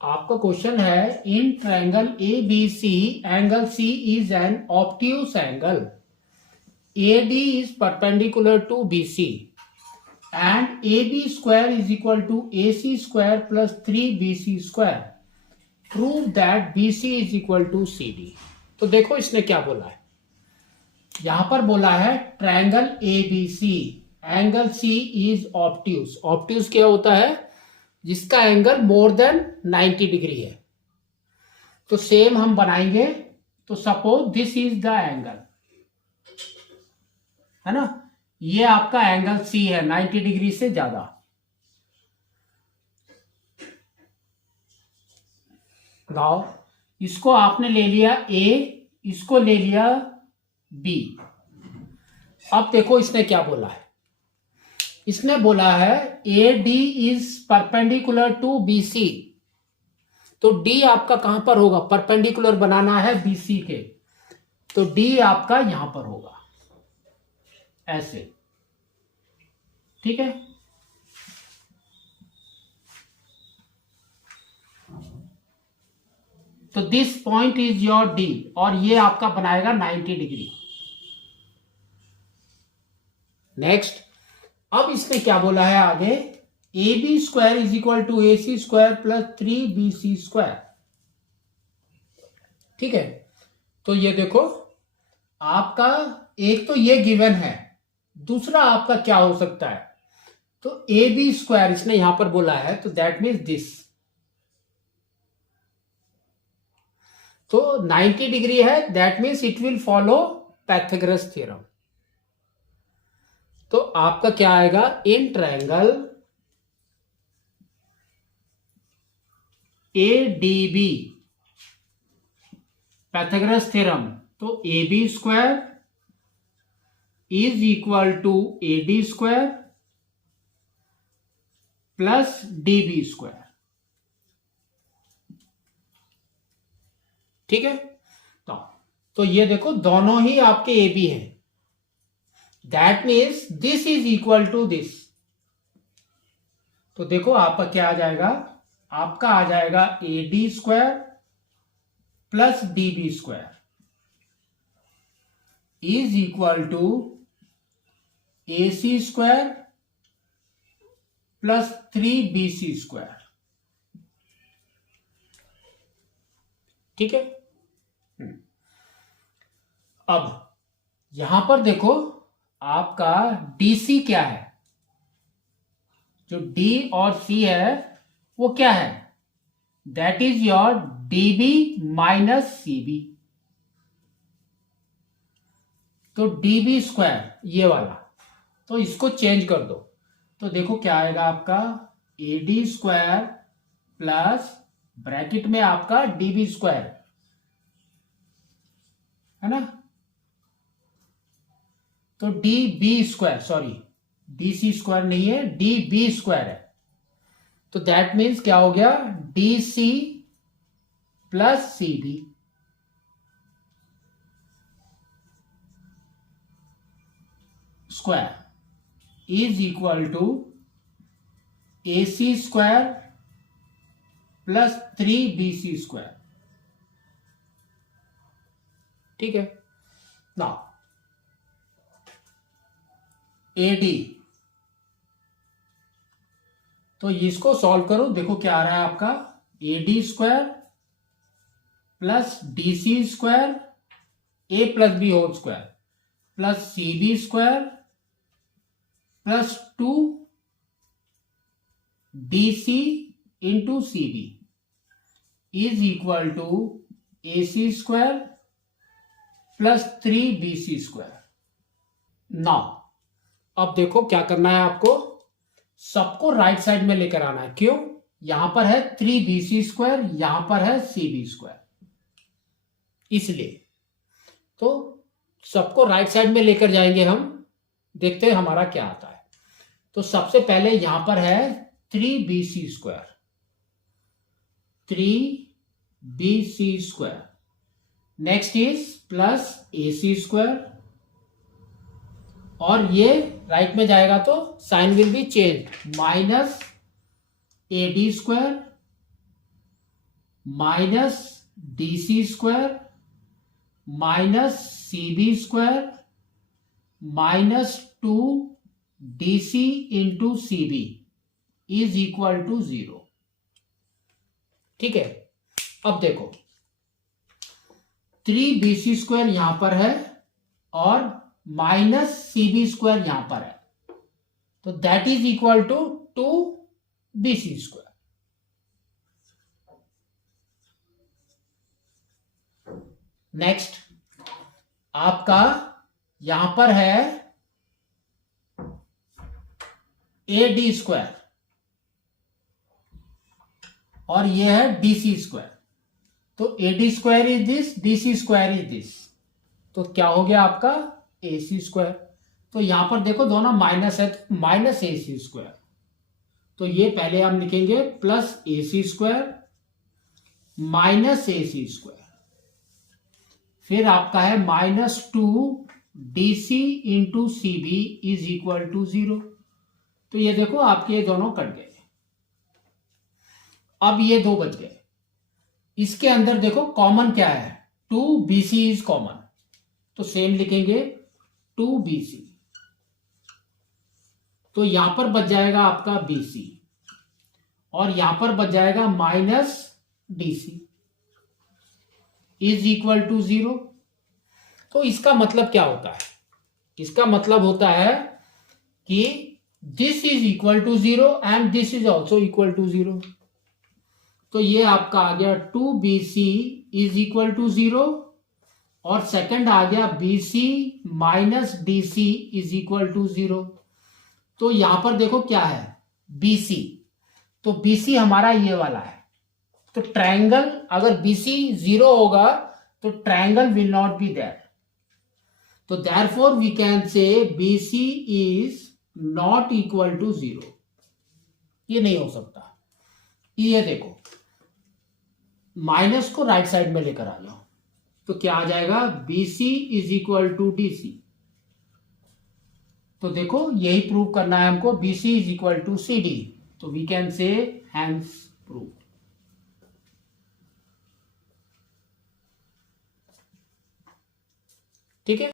आपका क्वेश्चन है in triangle A B C angle C is an obtuse angle AD is perpendicular to BC and AB square is equal to AC square plus 3BC square. Prove that BC is equal to CD. तो देखो इसने क्या बोला है, यहां पर बोला है triangle ABC angle C is obtuse. Obtuse क्या होता है? जिसका एंगल मोर देन 90 डिग्री है. तो सेम हम बनाएंगे. तो suppose this is the angle, है ना. ये आपका एंगल सी है 90 डिग्री से ज्यादा. गाओ इसको आपने ले लिया ए, इसको ले लिया बी. अब देखो इसने क्या बोला है. इसने बोला है A D is perpendicular to B C. तो डी आपका कहां पर होगा? परपेंडिकुलर बनाना है बी सी के, तो डी आपका यहां पर होगा ऐसे. ठीक है. तो this point is your D और ये आपका बनाएगा 90 डिग्री. नेक्स्ट, अब इसने क्या बोला है आगे, A B square is equal to A C square plus 3BC square. ठीक है. तो ये देखो आपका एक तो ये गिवन है, दूसरा आपका क्या हो सकता है. तो ए बी स्क्वायर इसने यहां पर बोला है, तो दैट मीन्स दिस. तो 90 डिग्री है, that means it will follow Pythagoras theorem. तो आपका क्या आएगा, in triangle A D B Pythagoras theorem. तो A B square is equal to A D square plus D B square. ठीक है. तो ये देखो दोनों ही आपके ए बी हैं. That means this is equal to this. तो देखो आपका क्या आ जाएगा, आपका आ जाएगा A D square plus D B square is equal to A C square plus 3BC square. ठीक है. अब यहां पर देखो आपका DC क्या है, जो D और C है वो क्या है, that is your DB minus CB. तो DB स्क्वायर ये वाला, तो इसको चेंज कर दो. तो देखो क्या आएगा आपका, AD स्क्वायर प्लस ब्रैकेट में आपका DB स्क्वायर, है ना. तो DB square, sorry DC square नहीं है, DB स्क्वायर है. तो दैट मीन्स क्या हो गया, DC plus CB. Square is equal to AC square plus 3BC square. ठीक है. नाउ AD, तो इसको सॉल्व करो. देखो क्या आ रहा है आपका, AD square plus DC square A plus B whole square plus CB square plus 2DC into CB is equal to AC square plus 3BC square. Now अब देखो क्या करना है आपको, सबको राइट साइड में लेकर आना है. क्यों? यहां पर है 3BC स्क्वायर, यहां पर है CB स्क्वायर, इसलिए तो सबको राइट साइड में लेकर जाएंगे हम. देखते हैं हमारा क्या आता है. तो सबसे पहले यहां पर है 3BC square, 3BC square. Next is plus AC square, और ये राइट में जाएगा तो sign will be change, minus AD square minus DC square minus CB square minus 2DC into CB is equal to 0। ठीक है, अब देखो 3BC स्क्वायर यहां पर है और माइनस CB स्क्वायर यहां पर है, तो that is equal to 2BC square. Next आपका यहां पर है AD स्क्वायर और यह है DC स्क्वायर, तो AD square is this, DC square is this, तो क्या हो गया आपका AC स्क्वायर। तो यहां पर देखो दोनों माइनस है, तो माइनस AC स्क्वायर, तो ये पहले हम लिखेंगे plus AC square minus AC square, फिर आपका है minus 2DC into CB is equal to 0। तो ये देखो आपके ये दोनों कट गए, अब ये दो बच गए। इसके अंदर देखो कॉमन क्या है, 2BC इज कॉमन, तो सेम लिखेंगे 2BC, तो यहां पर बच जाएगा आपका BC और यहां पर बच जाएगा minus DC is equal to 0। तो इसका मतलब क्या होता है, इसका मतलब होता है कि this is equal to 0 and this is also equal to 0, तो ये आपका आ गया 2BC इज इक्वल टू 0 और सेकंड आ गया BC minus DC is equal to 0। तो यहां पर देखो क्या है BC, तो BC हमारा ये वाला है, तो ट्रायंगल अगर BC 0 होगा तो triangle will not be there, तो therefore we can say BC is not equal to 0, ये नहीं हो सकता। ये देखो माइनस को राइट साइड में लेकर आ जाओ, तो क्या आ जाएगा BC is equal to DC, तो देखो यही प्रूव करना है हमको, BC is equal to CD, तो we can say hence prove. ठीक है।